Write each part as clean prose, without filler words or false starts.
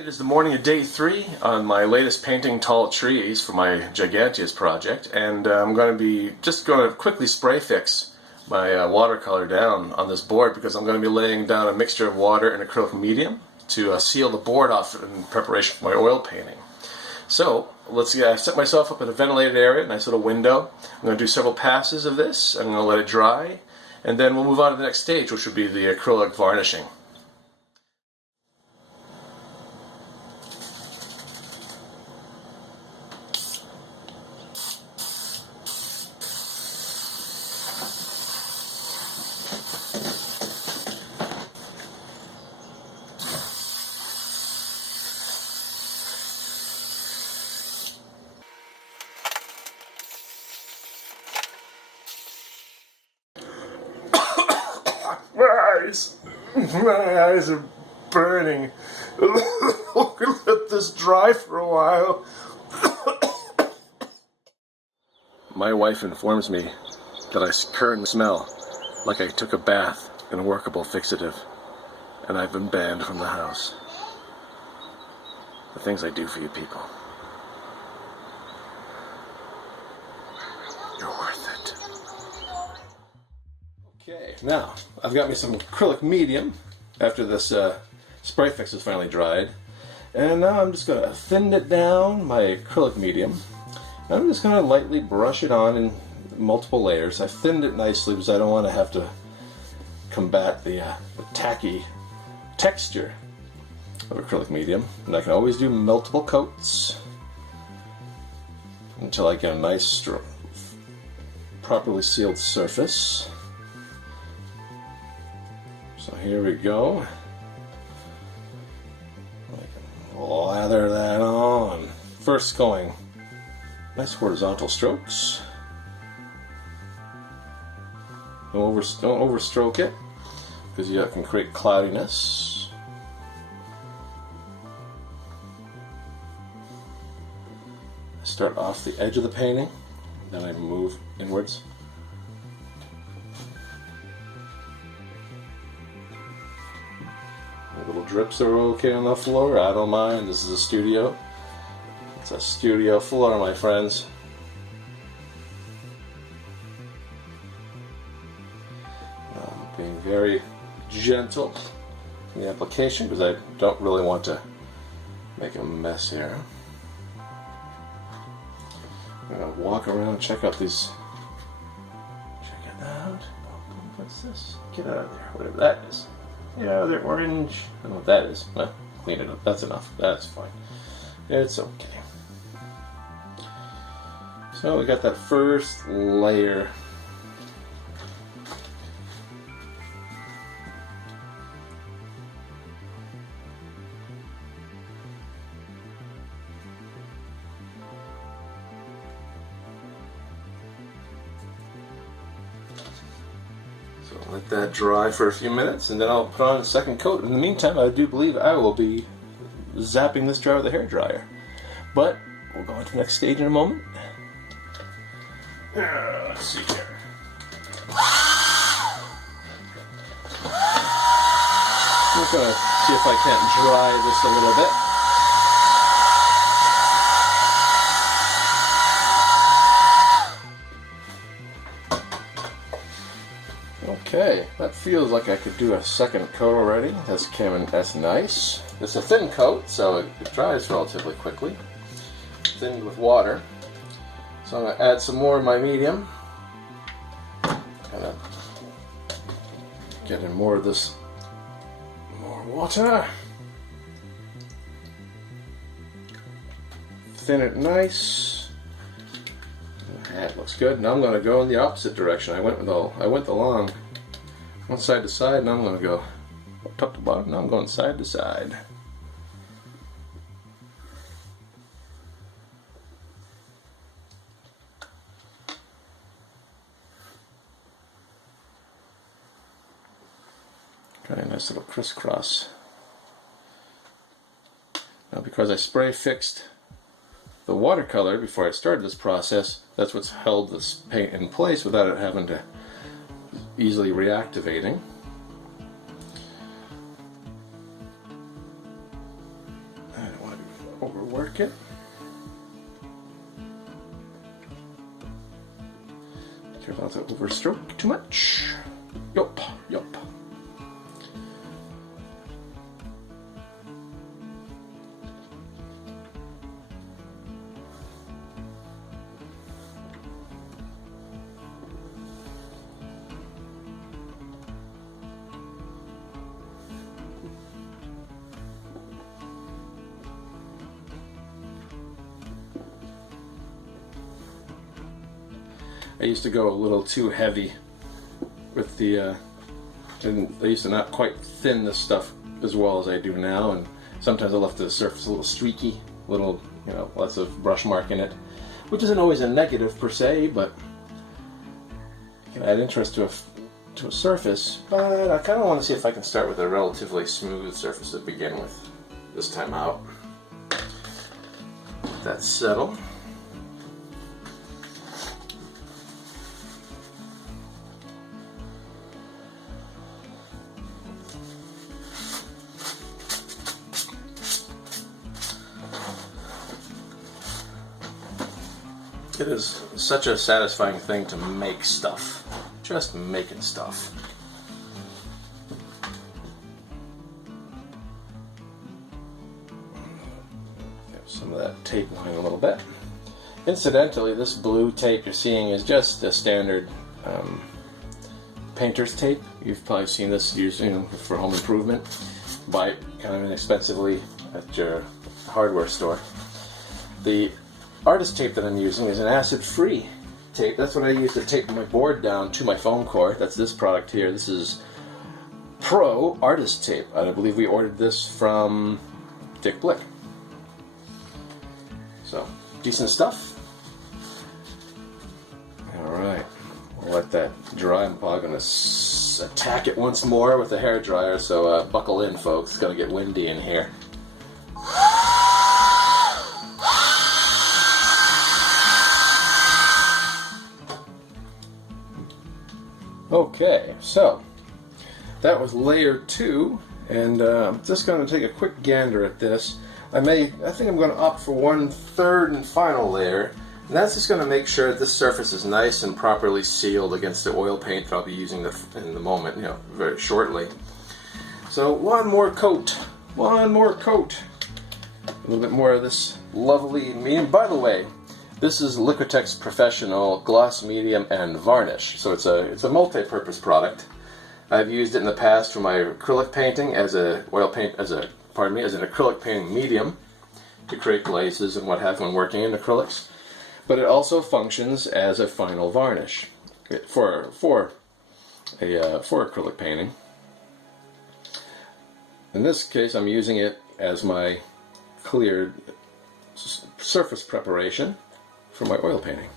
It is the morning of day 3 on my latest painting tall trees for my Giganteus project, and I'm going to be just going to quickly spray fix my watercolor down on this board because I'm going to be laying down a mixture of water and acrylic medium to seal the board off in preparation for my oil painting. So let's see, I set myself up in a ventilated area, nice little window. I'm going to do several passes of this. I'm going to let it dry, and then we'll move on to the next stage, which would be the acrylic varnishing. My eyes are burning. Let this dry for a while. My wife informs me that I currently smell like I took a bath in a workable fixative, and I've been banned from the house. The things I do for you people. You're worth it. Okay, now I've got me some acrylic medium after this spray fix is finally dried, and now I'm just going to thin it down, my acrylic medium. I'm just going to lightly brush it on in multiple layers. I've thinned it nicely because I don't want to have to combat the tacky texture of acrylic medium, and I can always do multiple coats until I get a nice properly sealed surface. So here we go. I can lather that on. First going nice horizontal strokes. Don't overstroke it because you can create cloudiness. I start off the edge of the painting, then I move inwards. Little drips are okay on the floor. I don't mind. This is a studio. It's a studio floor, my friends. I'm being very gentle in the application because I don't really want to make a mess here. I'm going to walk around and check out these. Check it out. What's this? Get out of there. Whatever that is. Yeah, they're orange. I don't know what that is. Well, clean it up. That's enough. That's fine. It's okay. So we got that first layer. So let that dry for a few minutes, and then I'll put on a second coat. In the meantime, I do believe I will be zapping this dry with a hairdryer. But we'll go on to the next stage in a moment. Let's see here. I'm just going to see if I can't dry this a little bit. Okay, that feels like I could do a second coat already. That's nice. It's a thin coat, so it dries relatively quickly. Thinned with water. So I'm going to add some more of my medium. Kind of get in more of this, more water. Thin it nice. That looks good. Now I'm going to go in the opposite direction. I went the long one side to side. Now I'm going to go top to bottom. Now I'm going side to side. Kind of nice little crisscross. Now because I spray fixed the watercolor before I started this process, that's what's held this paint in place without it having to easily reactivating. it. Careful not to overstroke too much. Yup, yup. I used to go a little too heavy with the, and I used to not quite thin this stuff as well as I do now, and sometimes I left the surface a little streaky, little, you know, lots of brush mark in it, which isn't always a negative per se, but it can add interest to a surface. But I kind of want to see if I can start with a relatively smooth surface to begin with this time out. Let that settle. It is such a satisfying thing to make stuff. Just making stuff. Get some of that tape line a little bit. Incidentally, this blue tape you're seeing is just a standard painter's tape. You've probably seen this used, you know, for home improvement. Buy it kind of inexpensively at your hardware store. The artist tape that I'm using is an acid-free tape. That's what I use to tape my board down to my foam core. That's this product here. This is Pro Artist Tape. I believe we ordered this from Dick Blick. So, decent stuff. Alright, we'll let that dry. I'm probably going to attack it once more with a hairdryer, so buckle in, folks. It's going to get windy in here. Okay, so that was layer 2, and I'm just going to take a quick gander at this. I think I'm going to opt for 1/3 and final layer, and that's just going to make sure that this surface is nice and properly sealed against the oil paint that I'll be using in the moment, you know, very shortly. So one more coat, a little bit more of this lovely medium. By the way, this is Liquitex Professional Gloss Medium and Varnish, so it's a multi-purpose product. I've used it in the past for my acrylic painting as an acrylic painting medium to create glazes and what have you when working in acrylics. But it also functions as a final varnish for acrylic painting. In this case, I'm using it as my cleared surface preparation for my oil painting.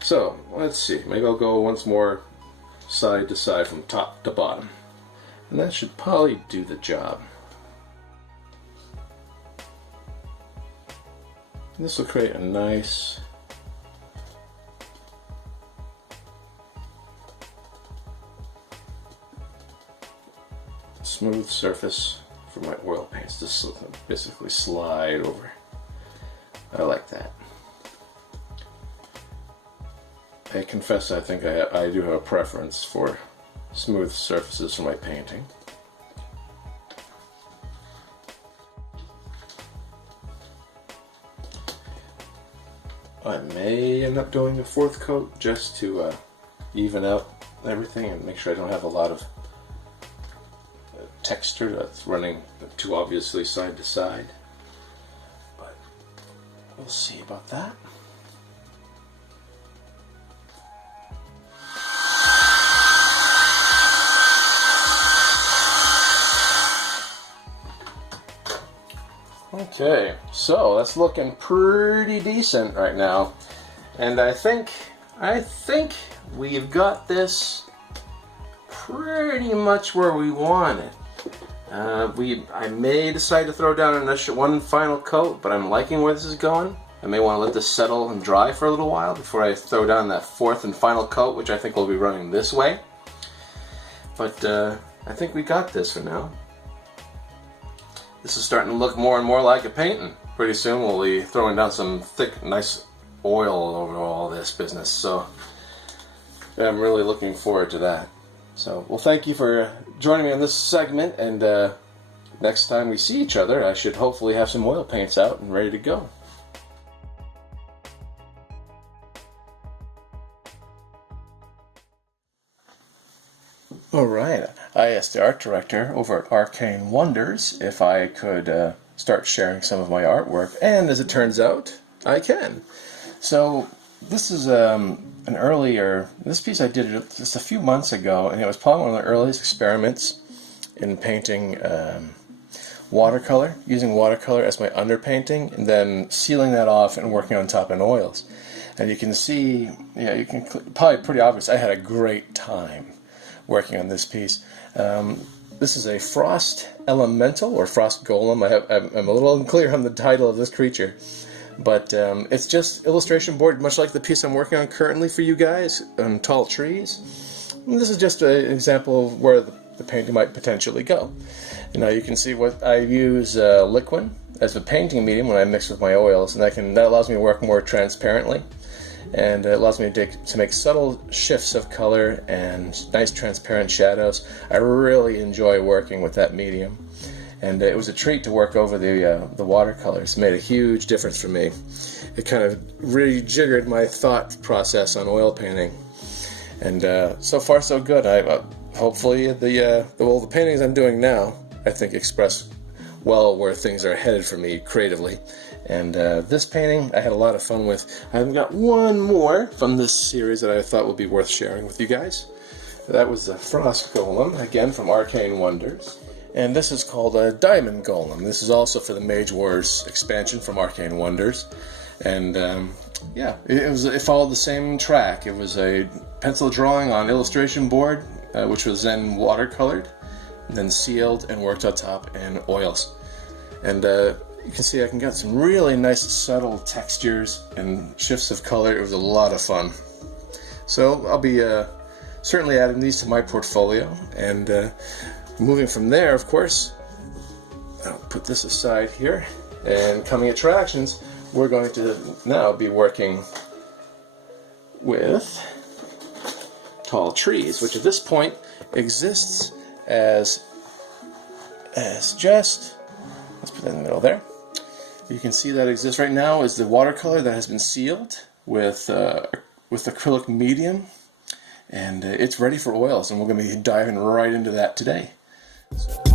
So let's see, maybe I'll go once more side to side from top to bottom, and that should probably do the job. And this will create a nice smooth surface for my oil paints to basically slide over. I like that. I confess I think I do have a preference for smooth surfaces for my painting. I may end up doing a 4th coat just to even out everything and make sure I don't have a lot of texture that's running too obviously side to side. But we'll see about that. Okay, so that's looking pretty decent right now, and I think we've got this pretty much where we want it. I may decide to throw down one final coat, but I'm liking where this is going. I may want to let this settle and dry for a little while before I throw down that 4th and final coat, which I think will be running this way. But I think we got this for now. This is starting to look more and more like a painting pretty soon we'll be throwing down some thick, nice oil over all this business. So I'm really looking forward to that. So, well, thank you for joining me on this segment, and next time we see each other, I should hopefully have some oil paints out and ready to go. Alright, I asked the art director over at Arcane Wonders if I could start sharing some of my artwork, and as it turns out, I can. So this is this piece I did just a few months ago, and it was probably one of the earliest experiments in painting watercolor, using watercolor as my underpainting, and then sealing that off and working on top in oils. And you can see, probably pretty obvious, I had a great time working on this piece. This is a frost elemental, or frost golem. I'm a little unclear on the title of this creature, but it's just illustration board, much like the piece I'm working on currently for you guys on tall trees. And this is just an example of where the painting might potentially go. Now you can see what I use liquid as the painting medium when I mix with my oils, and that allows me to work more transparently. And it allows me to make subtle shifts of color and nice transparent shadows. I really enjoy working with that medium, and it was a treat to work over the watercolors. It made a huge difference for me. It kind of rejiggered my thought process on oil painting, and so far so good. Hopefully the paintings I'm doing now, I think, express well where things are headed for me creatively. And this painting I had a lot of fun with. I've got one more from this series that I thought would be worth sharing with you guys. That was the Frost Golem, again from Arcane Wonders. And this is called a Diamond Golem. This is also for the Mage Wars expansion from Arcane Wonders. And it followed the same track. It was a pencil drawing on illustration board, which was then watercolored, then sealed and worked on top in oils. And you can see I can get some really nice subtle textures and shifts of color. It was a lot of fun. So I'll be certainly adding these to my portfolio, and moving from there, of course, I'll put this aside here. And coming attractions, we're going to now be working with tall trees, which at this point exists as just, let's put that in the middle there. You can see that exists right now is the watercolor that has been sealed with acrylic medium, and it's ready for oils, and we're going to be diving right into that today. So.